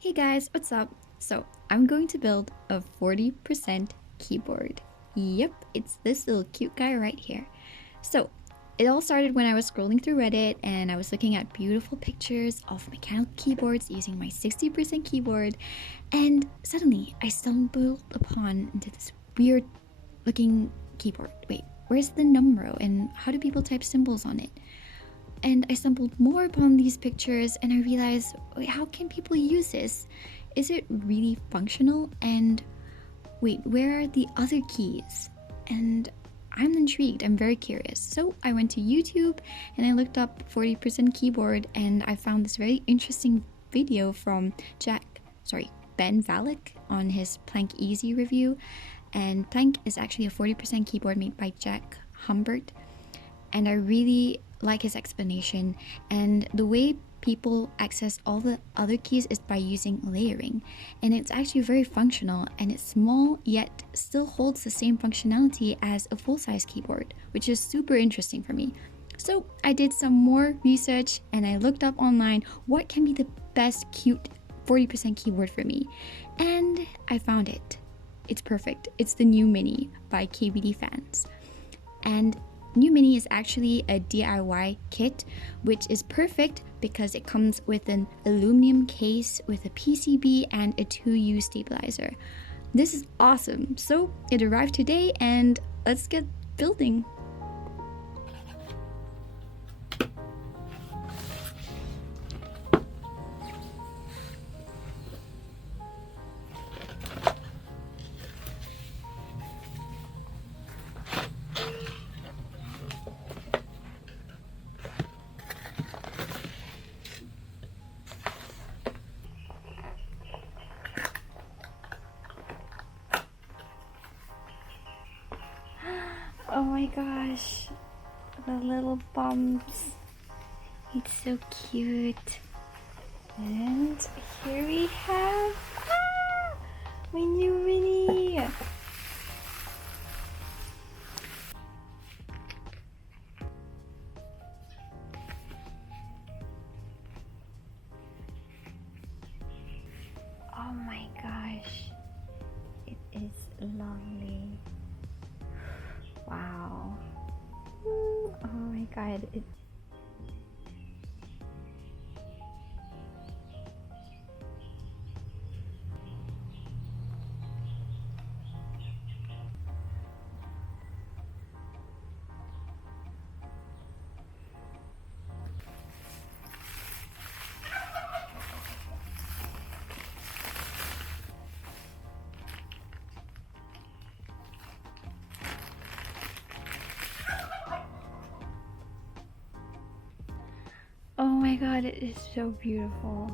Hey guys, what's up? So, I'm going to build a 40% keyboard. Yep, it's this little cute guy right here. So, it all started when I was scrolling through Reddit and I was looking at beautiful pictures of mechanical keyboards using my 60% keyboard, and suddenly I stumbled upon into this weird looking keyboard. Wait, where's the numero and how do people type symbols on it? And I stumbled more upon these pictures and I realized, wait, how can people use this? Is it really functional? And wait, where are the other keys? And I'm intrigued, I'm very curious. So I went to YouTube and I looked up 40% keyboard and I found this very interesting video from Ben Valek on his Planck Easy review. And Planck is actually a 40% keyboard made by Jack Humbert. And I really like his explanation, and the way people access all the other keys is by using layering, and it's actually very functional, and it's small yet still holds the same functionality as a full-size keyboard, which is super interesting for me. So I did some more research and I looked up online what can be the best cute 40% keyboard for me, and I found it. It's perfect. It's the New Mini by KBDFans. And New Mini is actually a DIY kit, which is perfect because it comes with an aluminum case with a PCB and a 2U stabilizer. This is awesome. So it arrived today and let's get building. Oh my gosh, the little bumps. It's so cute. And here we have my New Mini. Oh my gosh, it is lovely. Wow. Oh my god. Oh my god, it is so beautiful.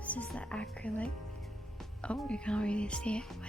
This is the acrylic. Oh, you can't really see it, but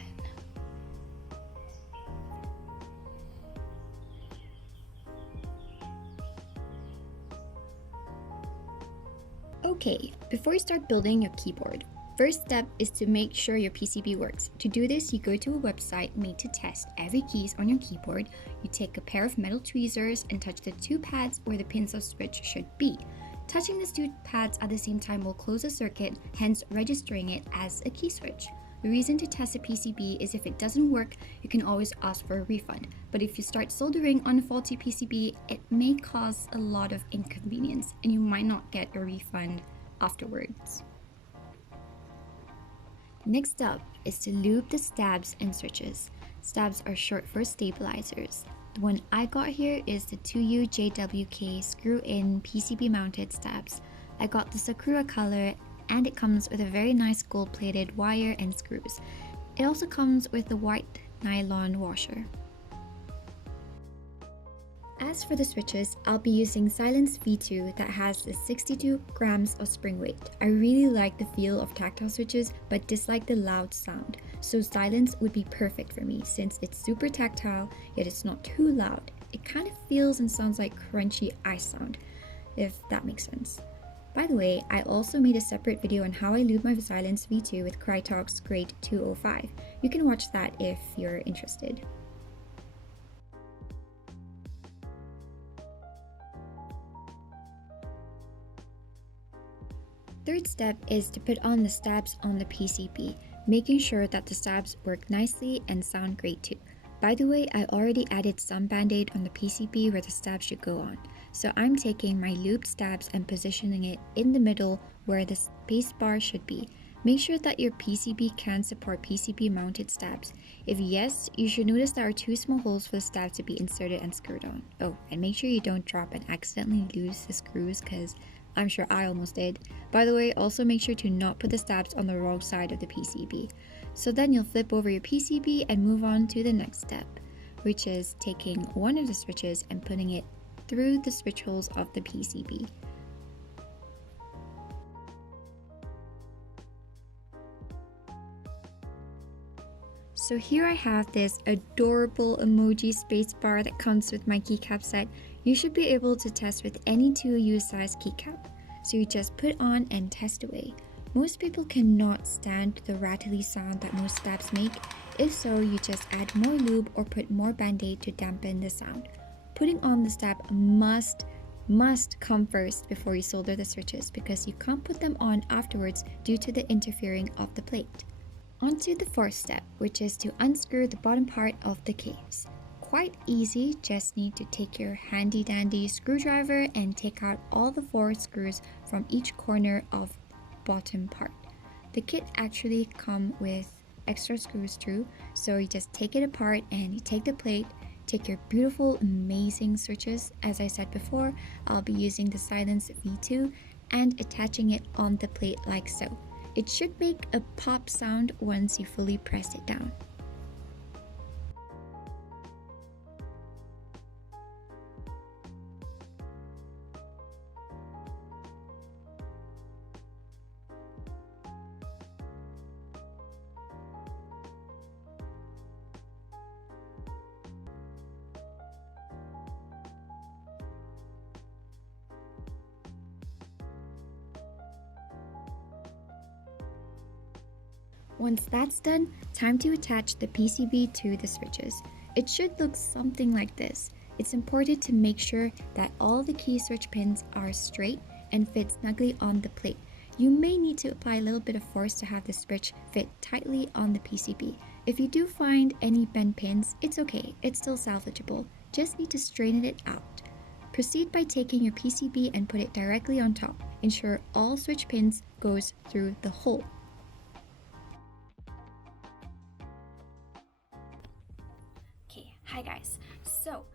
okay, before you start building your keyboard, first step is to make sure your PCB works. To do this, you go to a website made to test every keys on your keyboard. You take a pair of metal tweezers and touch the two pads where the pins of switch should be. Touching these two pads at the same time will close the circuit, hence registering it as a key switch. The reason to test a PCB is if it doesn't work, you can always ask for a refund. But if you start soldering on a faulty PCB, it may cause a lot of inconvenience and you might not get a refund afterwards. Next up is to lube the stabs and switches. Stabs are short for stabilizers. The one I got here is the 2U JWK screw-in PCB mounted stabs. I got the sakura color and it comes with a very nice gold-plated wire and screws. It also comes with a white nylon washer. As for the switches, I'll be using Zilents V2 that has 62 grams of spring weight. I really like the feel of tactile switches but dislike the loud sound, so Zilents would be perfect for me since it's super tactile yet it's not too loud. It kind of feels and sounds like crunchy ice sound, if that makes sense. By the way, I also made a separate video on how I lube my Zilents V2 with Krytox Grade 205. You can watch that if you're interested. Third step is to put on the stabs on the PCB, making sure that the stabs work nicely and sound great too. By the way, I already added some band-aid on the PCB where the stabs should go on. So I'm taking my lubed stabs and positioning it in the middle where the space bar should be. Make sure that your PCB can support PCB mounted stabs. If yes, you should notice there are 2 small holes for the stab to be inserted and screwed on. Oh, and make sure you don't drop and accidentally lose the screws because I'm sure I almost did. By the way, also make sure to not put the stabs on the wrong side of the PCB. So then you'll flip over your PCB and move on to the next step, which is taking one of the switches and putting it through the switch holes of the PCB. So here I have this adorable emoji spacebar that comes with my keycap set. You should be able to test with any 2U size keycap. So you just put on and test away. Most people cannot stand the rattly sound that most stabs make. If so, you just add more lube or put more band-aid to dampen the sound. Putting on the stab must come first before you solder the switches because you can't put them on afterwards due to the interfering of the plate. On to the fourth step, which is to unscrew the bottom part of the case. Quite easy, just need to take your handy dandy screwdriver and take out all the 4 screws from each corner of bottom part. The kit actually come with extra screws too, so you just take it apart and you take the plate, take your beautiful amazing switches. As I said before, I'll be using the Zilents V2 and attaching it on the plate like so. It should make a pop sound once you fully press it down. Once that's done, time to attach the PCB to the switches. It should look something like this. It's important to make sure that all the key switch pins are straight and fit snugly on the plate. You may need to apply a little bit of force to have the switch fit tightly on the PCB. If you do find any bent pins, it's okay, it's still salvageable. Just need to straighten it out. Proceed by taking your PCB and put it directly on top. Ensure all switch pins goes through the hole. Hi guys, so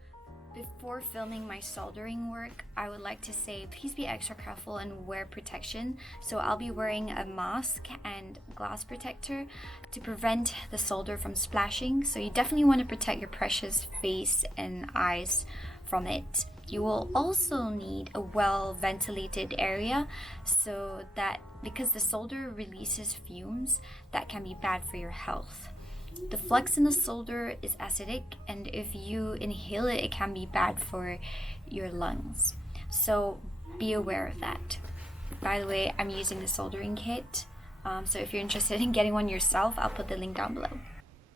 before filming my soldering work, I would like to say please be extra careful and wear protection. So I'll be wearing a mask and glass protector to prevent the solder from splashing. So you definitely want to protect your precious face and eyes from it. You will also need a well ventilated area so that because the solder releases fumes that can be bad for your health. The flux in the solder is acidic, and if you inhale it, it can be bad for your lungs. So be aware of that. By the way, I'm using the soldering kit. So if you're interested in getting one yourself, I'll put the link down below.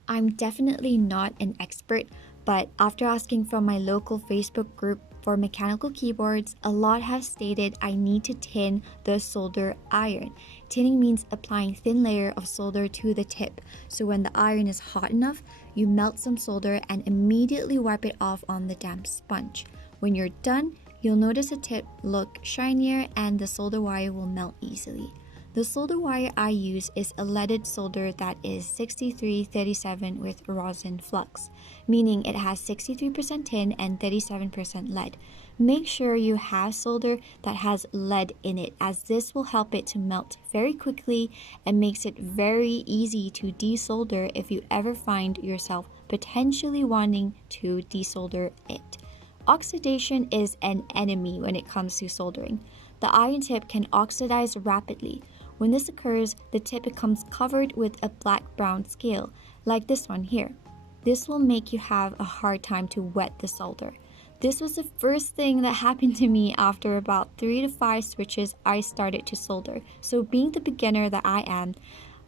I'm definitely not an expert, but after asking from my local Facebook group for mechanical keyboards, a lot have stated I need to tin the solder iron. Tinning means applying thin layer of solder to the tip, so when the iron is hot enough, you melt some solder and immediately wipe it off on the damp sponge. When you're done, you'll notice the tip look shinier and the solder wire will melt easily. The solder wire I use is a leaded solder that is 6337 with rosin flux, meaning it has 63% tin and 37% lead. Make sure you have solder that has lead in it, as this will help it to melt very quickly and makes it very easy to desolder if you ever find yourself potentially wanting to desolder it. Oxidation is an enemy when it comes to soldering. The iron tip can oxidize rapidly. When this occurs, the tip becomes covered with a black-brown scale, like this one here. This will make you have a hard time to wet the solder. This was the first thing that happened to me after about 3 to 5 switches I started to solder. So being the beginner that I am,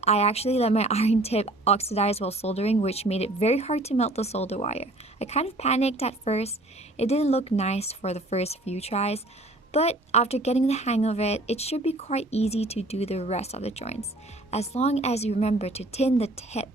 I actually let my iron tip oxidize while soldering, which made it very hard to melt the solder wire. I kind of panicked at first. It didn't look nice for the first few tries, But after getting the hang of it, it should be quite easy to do the rest of the joints, as long as you remember to tin the tip.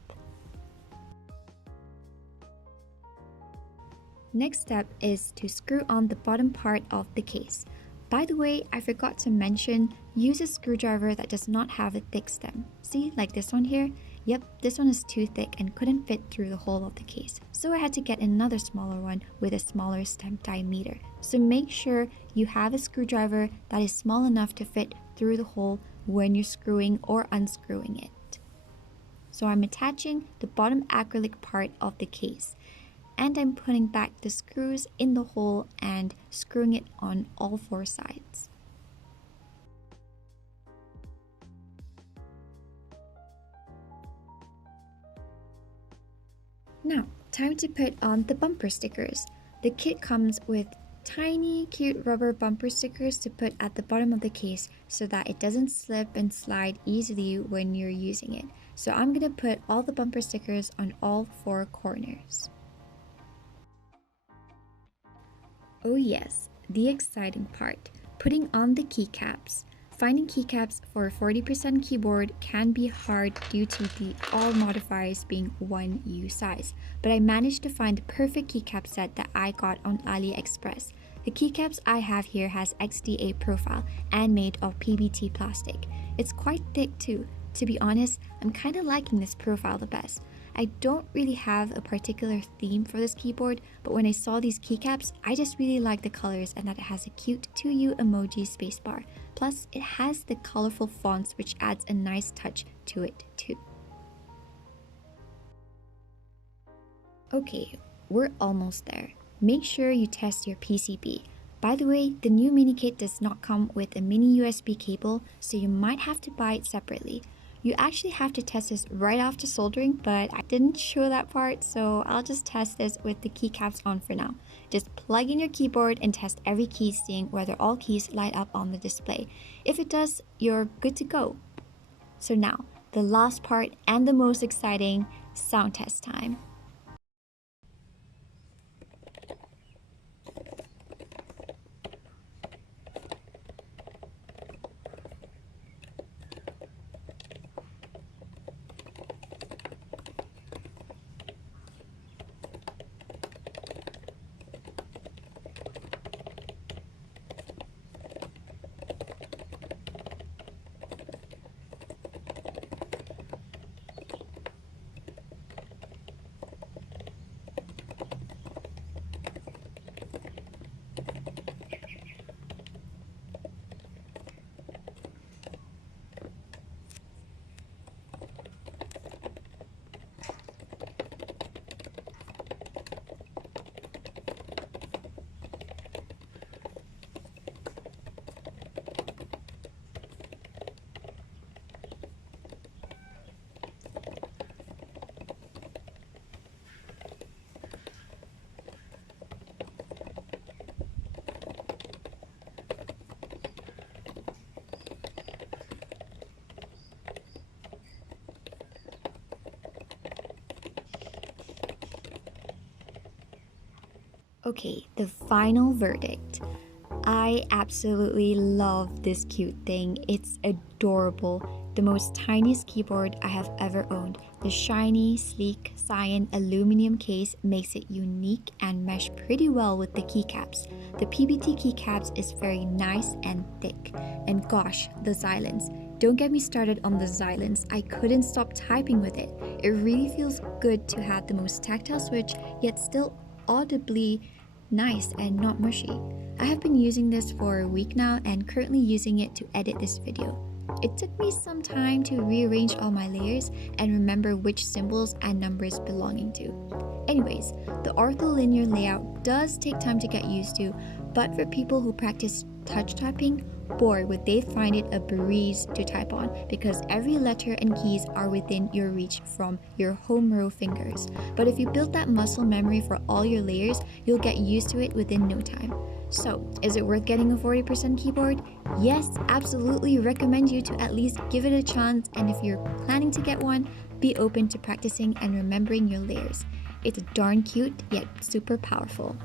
Next step is to screw on the bottom part of the case. By the way, I forgot to mention, use a screwdriver that does not have a thick stem. See, like this one here? Yep, this one is too thick and couldn't fit through the hole of the case. So I had to get another smaller one with a smaller stem diameter. So make sure you have a screwdriver that is small enough to fit through the hole when you're screwing or unscrewing it. So I'm attaching the bottom acrylic part of the case, and I'm putting back the screws in the hole and screwing it on all 4 sides. Now, time to put on the bumper stickers. The kit comes with tiny cute rubber bumper stickers to put at the bottom of the case so that it doesn't slip and slide easily when you're using it. So I'm going to put all the bumper stickers on all 4 corners. Oh yes, the exciting part, putting on the keycaps. Finding keycaps for a 40% keyboard can be hard due to the all modifiers being 1U size, but I managed to find the perfect keycap set that I got on Aliexpress. The keycaps I have here has XDA profile and made of PBT plastic. It's quite thick too. To be honest, I'm kinda liking this profile the best. I don't really have a particular theme for this keyboard, but when I saw these keycaps, I just really like the colors and that it has a cute 2U emoji spacebar. Plus, it has the colorful fonts which adds a nice touch to it too. Okay, we're almost there. Make sure you test your PCB. By the way, the new mini kit does not come with a mini USB cable, so you might have to buy it separately. You actually have to test this right after soldering, but I didn't show that part, so I'll just test this with the keycaps on for now. Just plug in your keyboard and test every key, seeing whether all keys light up on the display. If it does, you're good to go. So now, the last part and the most exciting, sound test time. Okay, the final verdict. I absolutely love this cute thing. It's adorable. The most tiniest keyboard I have ever owned. The shiny, sleek Cyan aluminum case makes it unique and mesh pretty well with the keycaps. The PBT Keycaps is very nice and thick. And gosh, the Zilents. Don't get me started on the Zilents. I couldn't stop typing with it. It really feels good to have the most tactile switch, yet still audibly nice and not mushy. I have been using this for a week now and currently using it to edit this video. It took me some time to rearrange all my layers and remember which symbols and numbers belonging to. Anyways, the ortholinear layout does take time to get used to, but for people who practice touch typing, boy, would they find it a breeze to type on, because every letter and keys are within your reach from your home row fingers. But if you build that muscle memory for all your layers, you'll get used to it within no time. So, is it worth getting a 40% keyboard? Yes, absolutely recommend you to at least give it a chance, and if you're planning to get one, be open to practicing and remembering your layers. It's darn cute, yet super powerful.